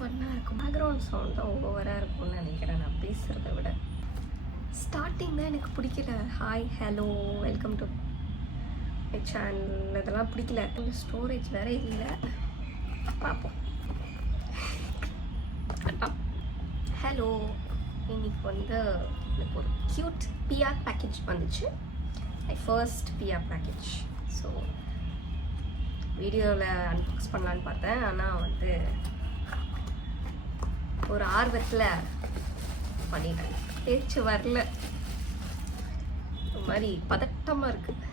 ஃபன்னாக இருக்கும். Background sound தான் ஓவராக இருக்கும்னு நினைக்கிறேன் நான் பேசுகிறத விட. ஸ்டார்டிங் தான் எனக்கு பிடிக்கல. Hi hello welcome to my channel இதெல்லாம் பிடிக்கல. ஸ்டோரேஜ் வேறு இல்லை, பார்ப்போம். ஹலோ, இன்னைக்கு வந்து எனக்கு ஒரு க்யூட் பிஆர் பேக்கேஜ் வந்துச்சு. My first PR package. So வீடியோவில் அன்பாக்ஸ் பண்ணலான்னு பார்த்தேன். ஆனால் வந்து ஒரு ஆர்வத்தில் பண்ணிட்டேன். பேச்சு வரல, ஒரு மாதிரி பதட்டமாக இருக்குது.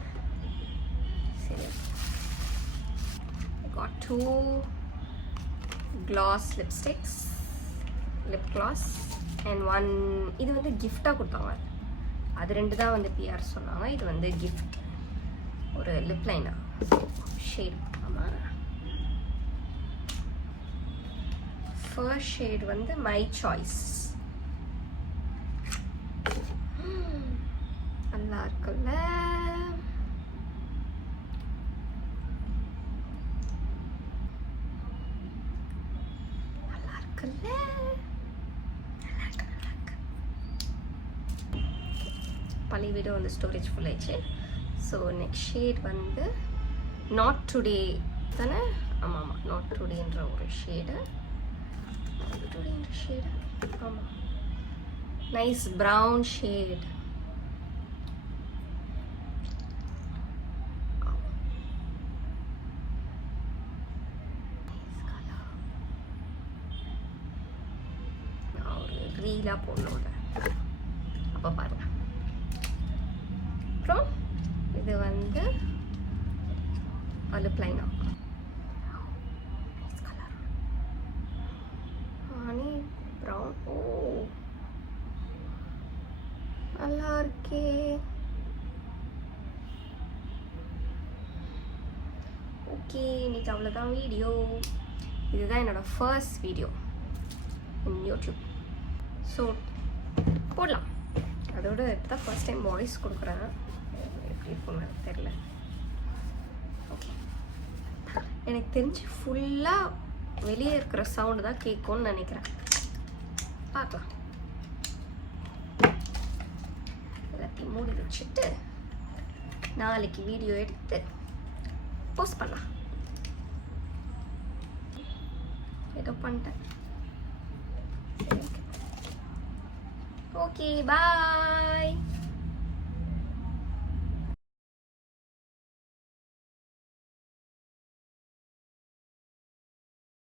சரி, got 2 gloss lipsticks, lip gloss and 1 இது வந்து கிஃப்டாக கொடுத்தாங்க. அது 2 தான் வந்து பிஆர் சொன்னாங்க. இது வந்து கிஃப்ட், ஒரு லிப் லைனர் ஷேட். ஆமாம், ஃபர்ஸ்ட் ஷேட் வந்து மை சாய்ஸ். நல்லா இருக்குல்ல? நல்லா இருக்குல்ல? பழைய வீடியோ வந்து ஸ்டோரேஜ் ஃபுல் ஆயிடுச்சு. ஸோ நெக்ஸ்ட் ஷேட் வந்து நாட் டுடே தானே? ஆமாம் ஆமாம், நாட் டுடேன்ற ஒரு ஷேடு. டுடேன்ற ஷேடு ஆமாம், நைஸ் ப்ரௌன் ஷேட். நான் ஒரு ரீலாக போடணும், அப்போ பாருங்க. அப்புறம் இது வந்து லிப் லைனர் ஹனி ப்ரௌன். ஓ நல்லா இருக்கே. ஓகே, இன்னைக்கு அவ்வளோதான் வீடியோ. இதுதான் என்னோடய first video in YouTube. So போடலாம். அதோட இப்போ தான் ஃபர்ஸ்ட் டைம் வாய்ஸ் கொடுக்குறேன். எப்படி இருக்குன்னு தெரில. ஓகே, எனக்கு தெரிஞ்சு ஃபுல்லாக வெளியே இருக்கிற சவுண்டு தான் கேட்கும்னு நினைக்கிறேன். பார்க்கலாம். எல்லாத்தையும் மூடி வச்சுட்டு நாளைக்கு வீடியோ எடுத்து போஸ்ட் பண்ணலாம். ஏதோ பண்ணிட்டேன். ஓகே, பாய்.